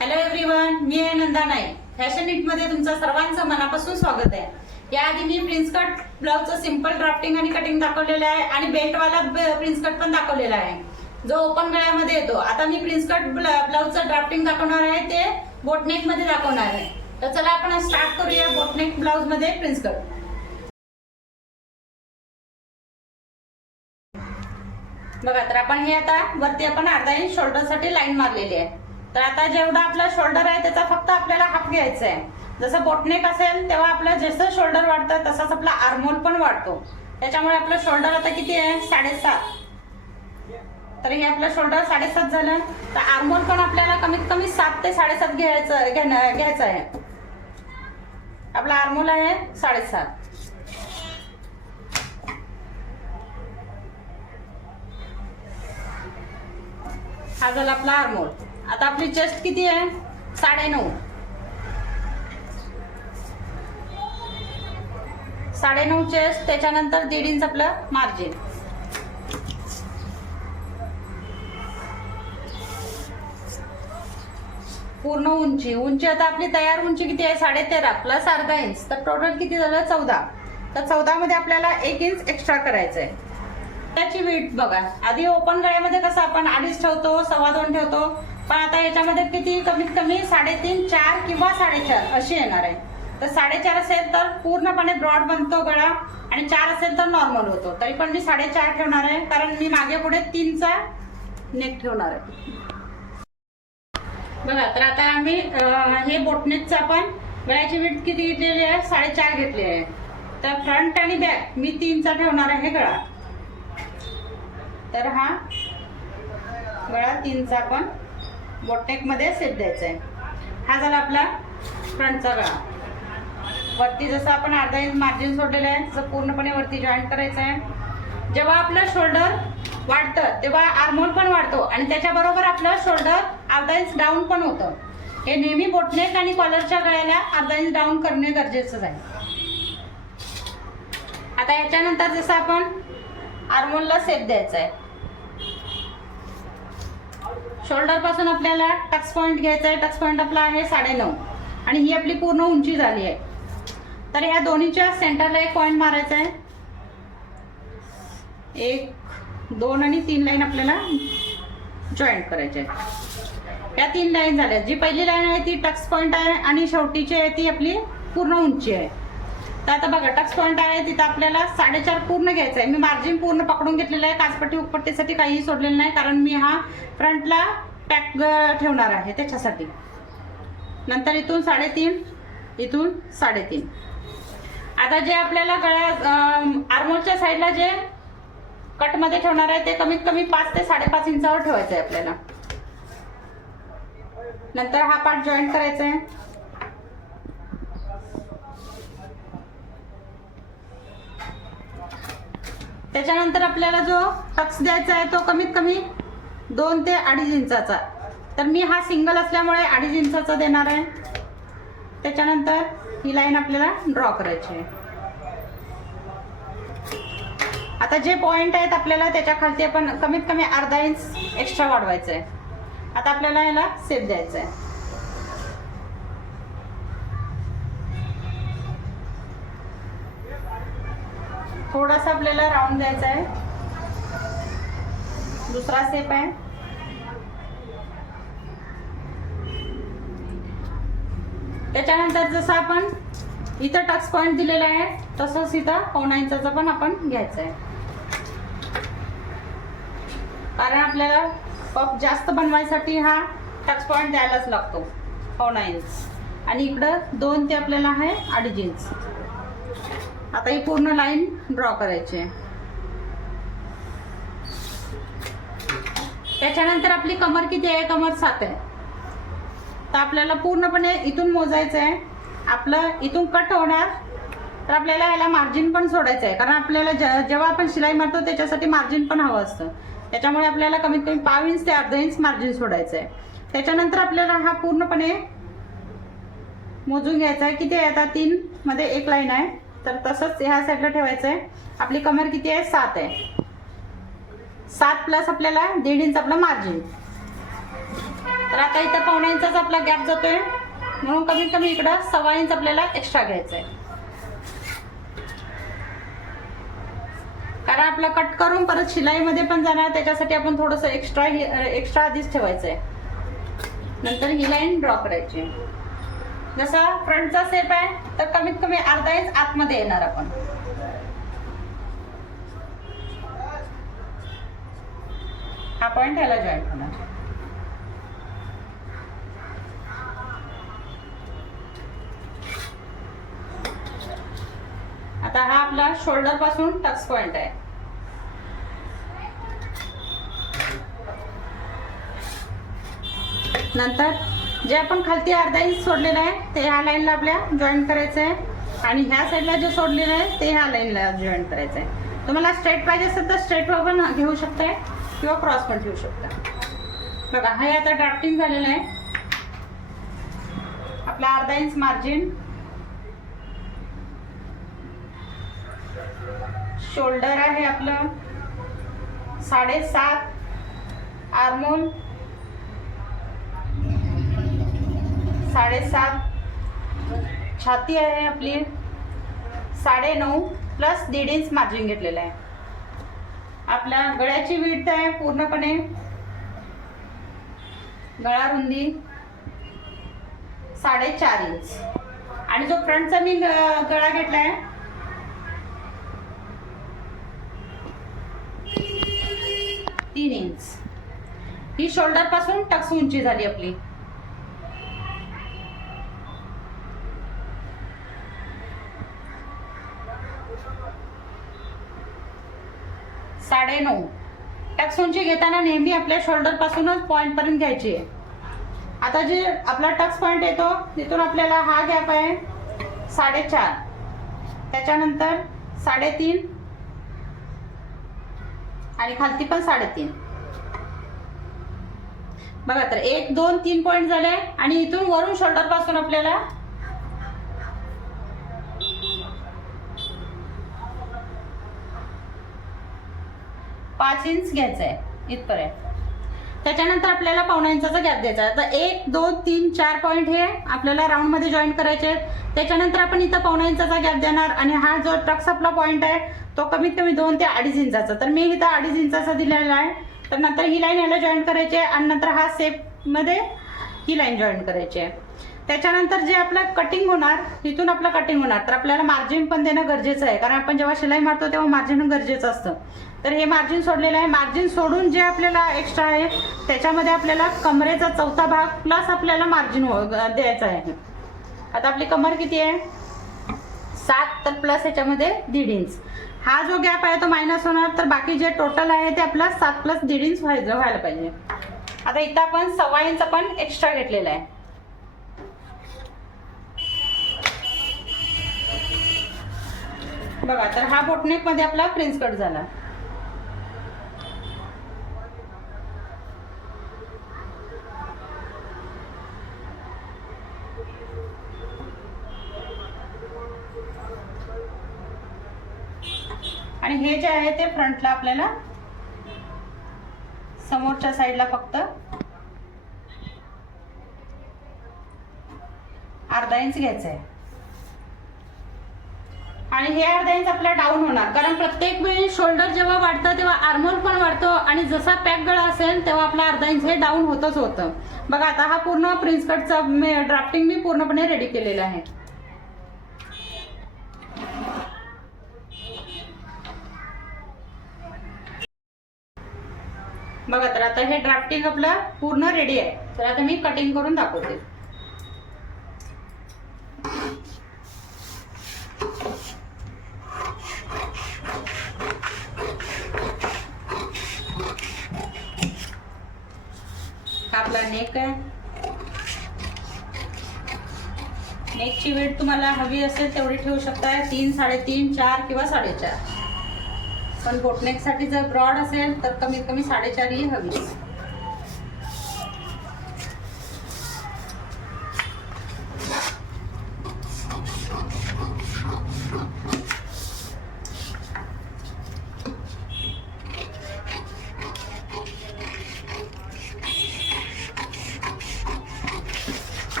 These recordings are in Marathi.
हॅलो एव्हरीवन, मी आहे नंदा नाईक. फॅशन नीट मध्ये तुमचं सर्वांचं मनापासून स्वागत आहे. याआधी मी प्रिन्स कट ब्लाउजचं सिंपल ड्राफ्टिंग आणि कटिंग दाखवलेलं आहे आणि बेल्टवाला प्रिन्स कट पण दाखवलेला आहे, जो ओपन गळ्यामध्ये येतो. आता मी प्रिन्स कट ब्लाउजचं ड्राफ्टिंग दाखवणार आहे, ते बोटनेक मध्ये दाखवणार आहे. तर चला आपण स्टार्ट करूया बोटनेक ब्लाउज मध्ये प्रिन्स कट. बघा, तर आपण हे आता वरती आपण अर्धा इंच शोल्डर साठी लाईन मारलेली आहे. तर आता जेवढा आपला शोल्डर आहे त्याचा फक्त आपल्याला हाफ घ्यायचा आहे. जसं बोटनेक असेल तेव्हा आपलं जसं शोल्डर वाढतं तसाच आपला आर्महोल पण वाढतो. त्याच्यामुळे आपलं शोल्डर आता किती आहे? 7.5. तर हे आपलं शोल्डर 7.5 झालं. तर आर्महोल पण आपल्याला कमीत कमी 7 ते 7.5 घ्यायचं आहे. आपला आर्महोल आहे 7.5. हा झाला आपला आर्महोल. आता आपली चेस्ट किती आहे? 9.5. 9.5 चेस्ट. त्याच्यानंतर 1.5 इंच आपलं मार्जिन. पूर्ण उंची आता आपली तयार उंची किती आहे? 13.5 प्लस अर्धा इंच. तर टोटल किती झालं? 14. तर 14 मध्ये आपल्याला 1 इंच एक्स्ट्रा करायचं आहे. त्याची वीट बघा, आधी ओपन गळ्यामध्ये कसं आपण 2.5 ठेवतो, 2.25 ठेवतो, पण आता याच्यामध्ये किती? कमीत कमी 3.5, 4 किंवा 4.5 अशी येणार आहे. तर 4.5 असेल तर पूर्णपणे ब्रॉड बनतो गळा आणि 4 असेल तर नॉर्मल होतो. तरी पण मी 4.5 ठेवणार आहे, कारण मी मागे पुढे 3चा नेक ठेवणार आहे. बघा, तर आता आम्ही हे बोटनेकचं आपण गळ्याची वीट किती घेतलेली आहे? 4.5 घेतली आहे. तर फ्रंट आणि बॅक मी 3चा ठेवणार आहे गळा. तर हा गळा 3चा आपण बोटनेक मध्ये सेट द्यायचा आहे. हा झाला आपला फ्रंटचा गळा. वरती जसं आपण अर्धा इंच मार्जिन सोडलेलं आहे तसं पूर्णपणे वरती जॉईंट करायचं आहे. जेव्हा आपलं शोल्डर वाढतं तेव्हा आर्महोल पण वाढतो आणि त्याच्याबरोबर आपलं शोल्डर अर्धा इंच डाऊन पण होतं. हे नेहमी बोटनेक आणि कॉलरच्या गळ्याला अर्धा इंच डाऊन करणे गरजेचं आहे. आता याच्यानंतर जसं आपण आर्महोलला सेट द्यायचा आहे. शोल्डर पासून आपल्याला टक्स पॉइंट घ्यायचा आहे. टक्स पॉइंट आपला आहे 9.5 आणि ही आपली पूर्ण उंची झाली आहे. तर ह्या दोन्हीच्या सेंटरला एक पॉइंट मारायचा आहे. 1, 2 आणि 3 लाईन आपल्याला जॉईंट करायचे आहे. या 3 लाईन झाल्या. जी पहिली लाईन आहे ती टक्स पॉइंट आहे आणि शेवटीची आहे ती आपली पूर्ण उंची आहे. तर आता बघा, टक्स पॉइंट आहे तिथं आपल्याला 4.5 पूर्ण घ्यायचं आहे. मी मार्जिन पूर्ण पकडून घेतलेलं आहे. काचपट्टी उपपट्टीसाठी काहीही सोडलेलं नाही, कारण मी हा फ्रंटला पॅक ठेवणार आहे त्याच्यासाठी. नंतर इथून 3.5, इथून 3.5. आता जे आपल्याला आर्महोलच्या साईडला जे कटमध्ये ठेवणार आहे ते कमीत कमी 5 ते 5.5 इंचावर ठेवायचं आहे आपल्याला. नंतर हा पार्ट जॉईंट करायचा आहे. त्याच्यानंतर आपल्याला जो टक्स द्यायचा आहे तो कमीत कमी 2 ते 2.5 इंचाचा. तर मी हा सिंगल असल्यामुळे 2.5 इंचाचा देणार आहे. त्याच्यानंतर ही लाईन आपल्याला ड्रॉ करायची आहे. आता जे पॉइंट आहेत आपल्याला त्याच्या खालती आपण कमीत कमी अर्धा इंच एक्स्ट्रा वाढवायचं आहे. आता आपल्याला याला सेप द्यायचं आहे. थोडासा आपल्याला राऊंड द्यायचा आहे. दुसरा सेप आहे. त्याच्यानंतर जसं आपण इथं टक्स पॉइंट दिलेला आहे तसंच इथं 1.25 इंचाचा पण आपण घ्यायचा आहे, कारण आपल्याला पफ जास्त बनवायसाठी हा टक्स पॉइंट द्यायलाच लागतो 1.25 इंच. आणि इकडं 2 ते आपल्याला आहे 2.5 इंच. आता ही पूर्ण लाईन ड्रॉ करायची आहे. त्याच्यानंतर आपली कमर किती आहे? कमर 7 आहे. तर आपल्याला पूर्णपणे इथून मोजायचं आहे. आपलं इथून कट होणार तर आपल्याला याला मार्जिन पण सोडायचं आहे, कारण आपल्याला जेव्हा आपण शिलाई मारतो त्याच्यासाठी मार्जिन पण हवं असतं. त्याच्यामुळे आपल्याला कमीत कमी 1/2 इंच ते अर्धा इंच मार्जिन सोडायचं आहे. त्याच्यानंतर आपल्याला हा पूर्णपणे मोजून घ्यायचा आहे. किती आहे? आता 3 मध्ये एक लाईन आहे, तर तसंच ह्या साईडला ठेवायचं आहे. आपली कमर किती आहे? 7 आहे. 7 प्लस आपल्याला 1.5 इंच आपलं मार्जिन. तर आता इथं 1.25 इंचाचा आपला गॅप जातोय, म्हणून कमीत कमी इकडं 1.25 इंच आपल्याला एक्स्ट्रा घ्यायचं आहे. कारण आपलं कट करून परत शिलाईमध्ये पण जाणार, त्याच्यासाठी आपण थोडंसं एक्स्ट्रा आधीच ठेवायचं आहे. नंतर ही लाईन ड्रॉ करायची. जसा फ्रंटचा शेप आहे तर कमीत कमी अर्धा इंच आतमध्ये येणार आपण. हा पॉइंट याला जॉईंट होणार. आता हा आपला शोल्डर पासून टक्स पॉइंट आहे. नंतर जे आपण खालती अर्धा इंच सोडलेलं आहे ते ह्या लाईनला आपल्या जॉईन करायचं आहे, आणि ह्या साईडला जे सोडलेलं आहे ते ह्या लाईनला जॉईन करायचं आहे. तुम्हाला स्ट्रेट पाहिजे असेल तर स्ट्रेट पण घेऊ शकताय किंवा क्रॉस पण ठेवू शकता. बघा हे आता ड्राफ्टिंग झालेलं आहे. आपला अर्धा इंच मार्जिन, शोल्डर आहे आपलं 7.5, आर्मोल 7.5, छाती आहे आपली 9.5 प्लस 1.5 इंच मार्जिन घेतलेलं आहे. आपल्या गळ्याची विड्थ आहे पूर्णपणे, गळा रुंदी 4.5 इंच, आणि जो फ्रंटचा मी गळा घेतलाय 3 इंच. ही शोल्डर पासून टक्स उंची झाली आपली. साडे 9 टक्स उंची घेताना नेहमी आपल्या शोल्डर पासूनच पॉइंट पर्यंत घ्यायची आहे. आता जे आपला टक्स पॉइंट येतो तिथून आपल्याला हा गॅप आहे 4.5, त्याच्यानंतर 3.5 आणि खालती पण 3.5. बघा तर 1 2 3 पॉइंट झाले, आणि इथून वरून शोल्डर पासून आपल्याला 5 इंच घ्यायचं आहे इथपर्यंत. त्याच्यानंतर आपल्याला 1.25 इंचाचा गॅप द्यायचा आहे. आता 1 2 3 4 पॉइंट हे आपल्याला राऊंड मध्ये जॉईन करायचे आहेत. त्याच्यानंतर आपण इथं 1.25 इंचाचा गॅप देणार, आणि हा जो टक्स आपला पॉइंट आहे तो कमीत कमी 2 ते 2.5 इंचाचा. तर मी इथं 2.5 इंचाचा दिलेला आहे. तर नंतर ही लाईन याला जॉईन करायची आहे, आणि नंतर हा शेप मध्ये ही लाईन जॉईन करायची आहे. त्याच्यानंतर जे आपलं कटिंग होणार तिथून आपलं कटिंग होणार, तर आपल्याला मार्जिन पण देणं गरजेचं आहे, कारण आपण जेव्हा शिलाई मारतो तेव्हा मार्जिन गरजेचं असतं. तर हे मार्जिन सोडलेलं आहे. मार्जिन सोडून जे आपल्याला एक्स्ट्रा आहे त्याच्यामध्ये आपल्याला कमरेचा 4था भाग प्लस आपल्याला मार्जिन द्यायचं आहे. आता आपली कमर किती आहे 7, तर प्लस ह्याच्यामध्ये 1.5 इंच. हा जो गॅप आहे तो मायनस होणार, तर बाकी जे टोटल आहे ते आपला 7 + 1.5 इंच व्हायला पाहिजे. आता इथं आपण 1.25 इंच आपण एक्स्ट्रा घेतलेला आहे. बघा तर हा बोटनेक मध्ये आपला प्रिन्स कट झाला. आणि हे जे आहे ते फ्रंटला आपल्याला समोरच्या साईडला फक्त अर्धा इंच घ्यायचं आहे. आणि हे अर्धा इंच आपला डाऊन होणार, कारण प्रत्येक वेळी शोल्डर जेव्हा वाढतं तेव्हा आर्मोल पण वाढतो, आणि जसा पॅक गळा असेल तेव्हा आपला अर्धा इंच हे डाऊन होतच होतं. बघा आता हा पूर्ण प्रिन्स कटचा ड्राफ्टिंग मी पूर्णपणे रेडी केलेला आहे. बघा तर आता हे ड्राफ्टिंग आपलं पूर्ण रेडी आहे. तर आता मी कटिंग करून दाखवते. आपला नेक आहे. नेकची वेट तुम्हाला हवी असेल तेवढी ठेवू शकताय, 3 3.5 4 किंवा 4.5. पण बोटनेक साठी जर ब्रॉड असेल तर कमीत कमी 4.5 ही हवी.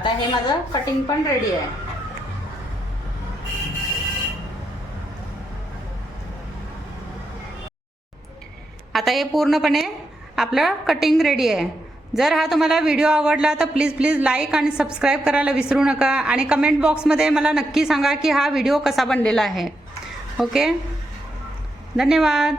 आता हे माझं कटिंग पण रेडी आहे. आता हे पूर्णपणे आपलं कटिंग रेडी आहे. जर हा तुम्हाला व्हिडिओ आवडला तर प्लीज लाईक आणि सबस्क्राईब करायला विसरू नका आणि कमेंट बॉक्समध्ये मला नक्की सांगा की हा व्हिडिओ कसा बनलेला आहे. ओके, धन्यवाद.